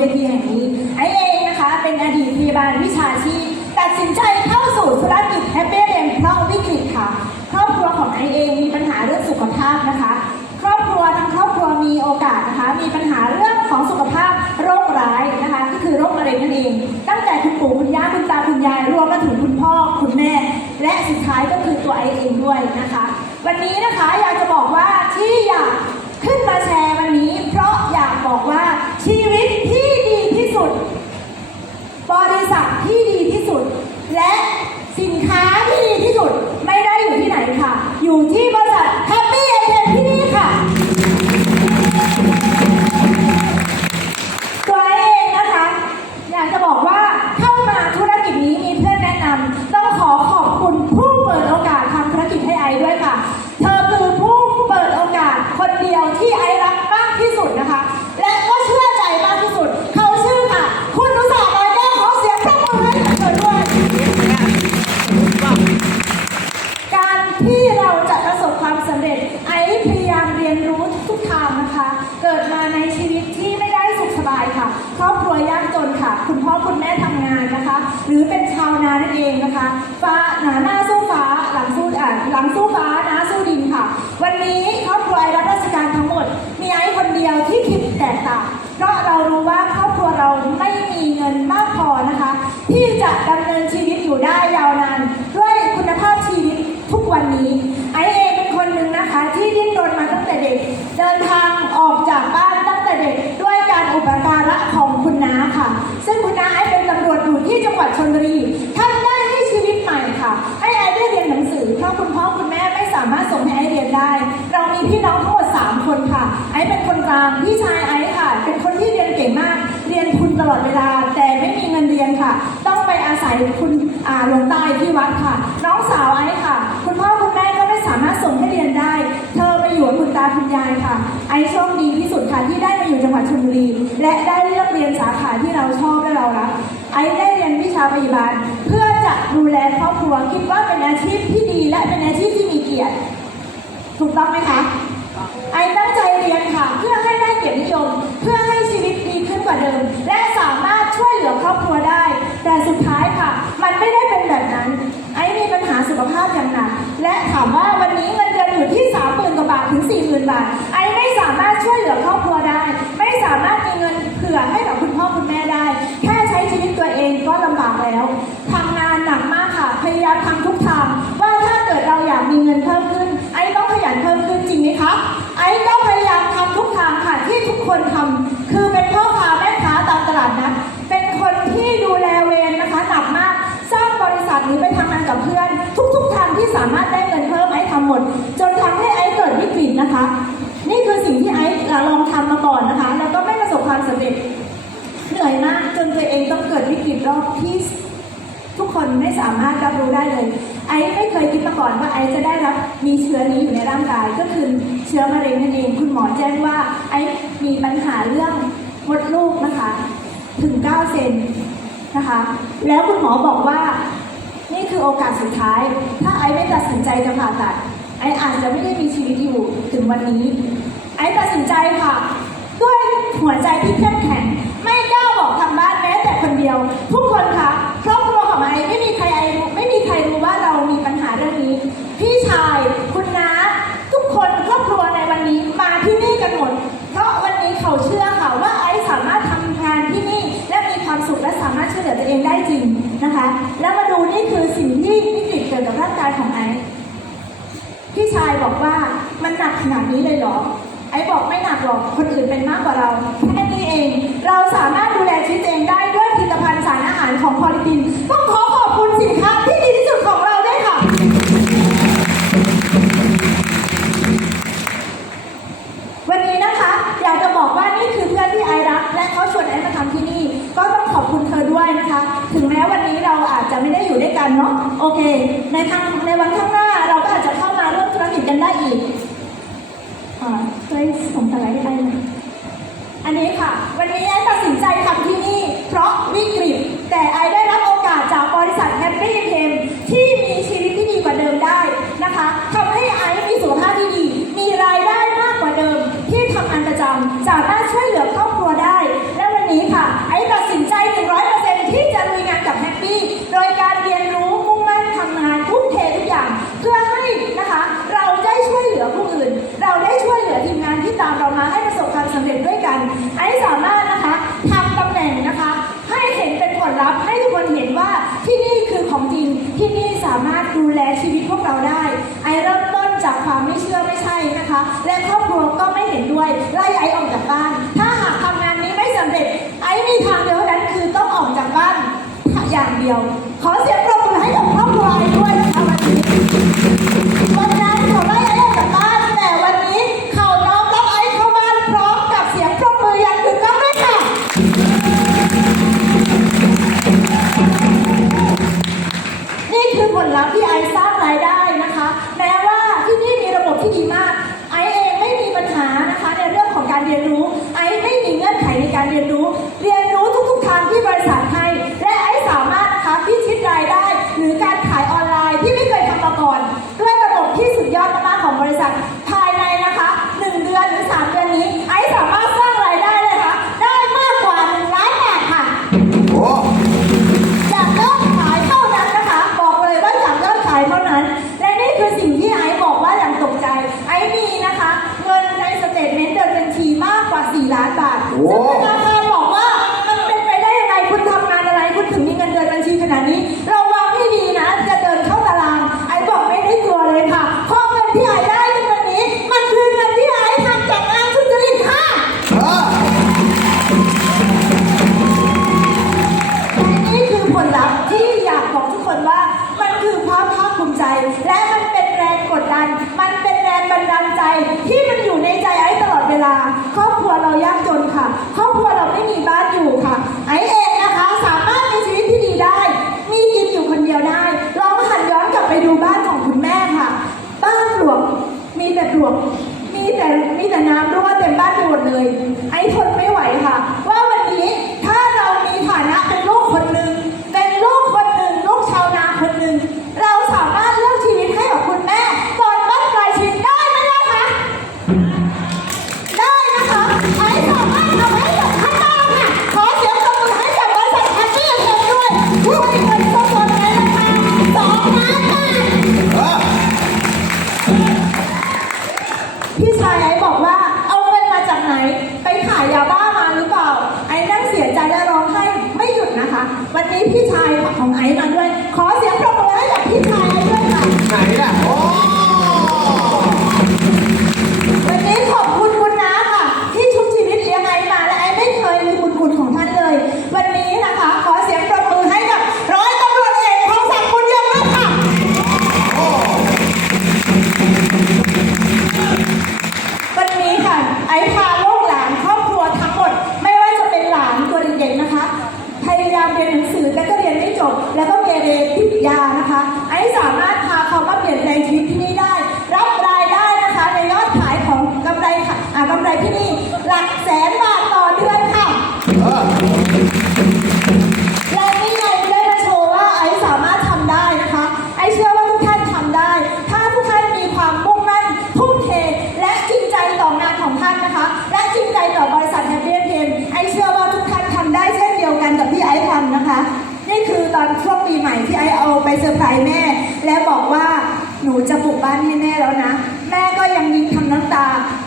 ไอเอ็นนะคะ เป็นอดีตพยาบาลวิชาชีพตัดสินใจเข้าสู่ธุรกิจแฮปปี้เดนเพราะวิกฤตค่ะ ครอบครัวของไอเองมีปัญหาเรื่องสุขภาพนะคะ ครอบครัวทั้งครอบครัวมีโอกาสนะคะ มีปัญหาเรื่องของสุขภาพโรคร้ายนะคะ ก็คือโรคมะเร็งนั่นเอง ตั้งแต่คุณปู่คุณย่าคุณตาคุณยายรวมมาถึงคุณพ่อคุณแม่ และสุดท้ายก็คือตัวไอเองด้วยนะคะ วันนี้นะคะอยาก พอนะคะ ที่จะดำเนินชีวิตอยู่ได้ยาวนาน ด้วยคุณภาพชีวิตทุกวันนี้ ไอเองเป็นคนหนึ่งนะคะ ที่ดิ้นรนมาตั้งแต่เด็ก เดินทางออกจากบ้านตั้งแต่เด็ก ด้วยการอุปการะของคุณน้าค่ะ ซึ่งคุณน้าไอเป็นตำรวจอยู่ที่จังหวัดชลบุรีท่านได้ให้ชีวิตใหม่ค่ะให้ไอได้เรียนหนังสือเพราะคุณพ่อคุณแม่ไม่สามารถส่งให้ไอเรียนได้ เรามีพี่น้องทั้งหมดสามคนค่ะ ไอเป็นคนกลางพี่ชายไอค่ะ เป็นคนที่เรียนเก่งมาก เรียนทุนตลอดเวลา คุณอาหลวงตาที่วัดค่ะ น้องสาวไอค่ะ คุณพ่อคุณแม่ก็ไม่สามารถส่งให้เรียนได้ เธอไปอยู่กับคุณตาคุณยายค่ะ ไอโชคดีที่สุดค่ะที่ได้มาอยู่จังหวัดชลบุรี และได้เลือกเรียนสาขาที่เราชอบและเรารักไอได้เรียนวิชาพยาบาลเพื่อจะดูแลครอบครัวคิดว่าเป็นอาชีพที่ดีและเป็นอาชีพที่มีเกียรติ ถูกต้องไหมคะไอตั้งใจเรียนค่ะ เพื่อให้ได้เกียรตินิยม เพื่อให้ชีวิตดีขึ้นกว่าเดิม และสามารถช่วยเหลือครอบครัวได้ แต่สุดท้ายค่ะ มันไม่ได้เป็นแบบนั้น ไอ้มีปัญหาสุขภาพอย่างหนัก และถามว่าวันนี้เงินเดือนอยู่ที่3 0,000กว่าบาทถึงสี่หมื่นบาท ไอ้ไม่สามารถช่วยเหลือครอบครัวได้ ไม่สามารถมีเงินเผื่อให้กับคุณพ่อคุณแม่ได้างที่สามารถได้เงินเพิ่มไอ้ทำหมด จนทำให้ไอ้เกิดวิกฤตนะคะ นี่คือสิ่งที่ไอ้ลองทำมาก่อนนะคะ แล้วก็ไม่ประสบความสำเร็จเหนื่อยมากจนตัวเองต้องเกิดวิกฤตรอบที่ทุกคนไม่สามารถรับรู้ได้เลย ไอ้ไม่เคยคิดมาก่อนว่าไอ้จะได้รับมีเชื้อนี้อยู่ในร่างกาย ก็คือเชื้อมะเร็งนั่นเองคุณหมอแจ้งว่าไอ้มีปัญหาเรื่องมดลูกนะคะ ถึง 9 เซนนะคะ แล้วคุณหมอบอกว่า นี่คือโอกาสสุดท้าย ถ้าไอ้ไม่ตัดสินใจจะผ่าตัด ไอ้อาจจะไม่ได้มีชีวิตอยู่ถึงวันนี้ ไอ้ตัดสินใจค่ะ ด้วยหัวใจที่เข้มแข็ง ไม่กล้าบอกทางบ้านแม้แต่คนเดียว ทุกคนคะครอบครัวของไอ้ไม่มีใครไอ้รู้ไม่มีใครรู้ว่าเรามีปัญหาเรื่องนี้ พี่ชาย คุณน้า ทุกคนครอบครัวในวันนี้มาที่นี่กันหมด เพราะวันนี้เขาเชื่อค่ะว่าไอ้สามารถทำงานที่นี่และมีความสุขและสามารถช่วยเหลือตัวเองได้จริง นะคะ แล้วมาดูนี่คือสิ่งที่วิติเกิดกับร่างกายของไอ้พี่ชายบอกว่ามันหนักขนาดนี้เลยเหรอ ไอ้บอกไม่หนักหรอก คนอื่นเป็นมากกว่าเราแค่นี้เอง เราสามารถดูแลชีวิตเองได้ กันเนาะโอเค ในทางในวันข้างหน้าเราก็อาจจะเข้ามาร่วมธุรกิจกันได้อีกอ่าช่วยส่งสไลด์ให้ได้ไหมอันนี้ค่ะ วันนี้ไอ้ตัดสินใจทำ 你妈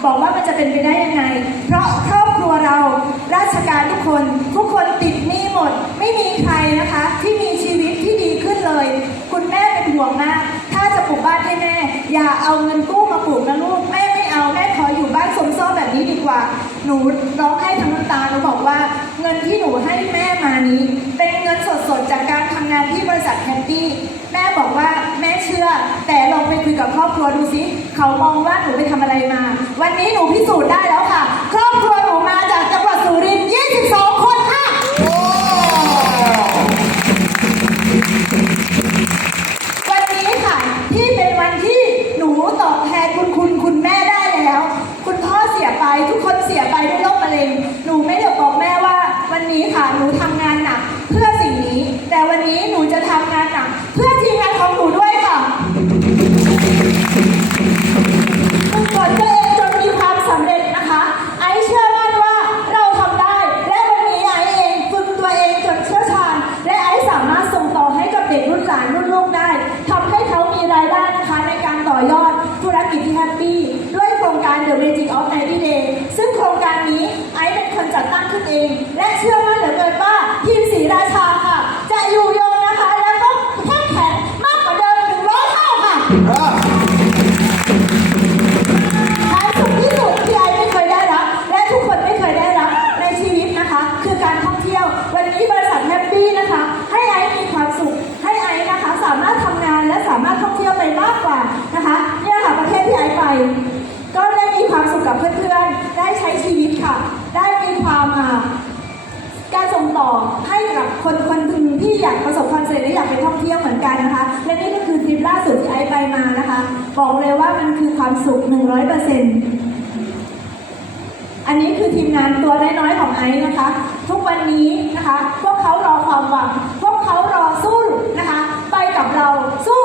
บอกว่ามันจะเป็นไปได้ยังไง เพราะครอบครัวเราราชการทุกคน ทุกคนติดหนี้หมด ไม่มีใครนะคะ ที่มีชีวิตที่ดีขึ้นเลย คุณแม่เป็นห่วงมาก ถ้าจะปลูกบ้านให้แม่ อย่าเอาเงินกู้มาปลูกนะลูกแม่ไม่เอาแม่ขออยู่บ้านสมซ้อแบบนี้ดีกว่า หนูร้องไห้ทั้งน้ำตาหนูบอกว่า เงินที่หนูให้แม่มานี้ เป็นเงินสดๆจากการทำงานที่บริษัทแคนดี้ แต่ลองไปคุยกับครอบครัวดูสิเขามองว่าหนูไปทำอะไรมา วันนี้หนูพิสูจน์ได้แล้วค่ะ ครอบครัวหนูมาจากจังหวัดสุรินทร์22 คน ให้กับคนคนหนึ่งที่อยากประสบความสำเร็จและอยากไปท่องเที่ยวเหมือนกันนะคะ และนี่ก็คือทริปล่าสุดที่ไอไปมานะคะ บอกเลยว่ามันคือความสุข 100%อันนี้คือทีมงานตัวน้อยๆของไอนะคะ ทุกวันนี้นะคะ พวกเขารอความหวัง พวกเขารอสู้นะคะ ไปกับเราสู้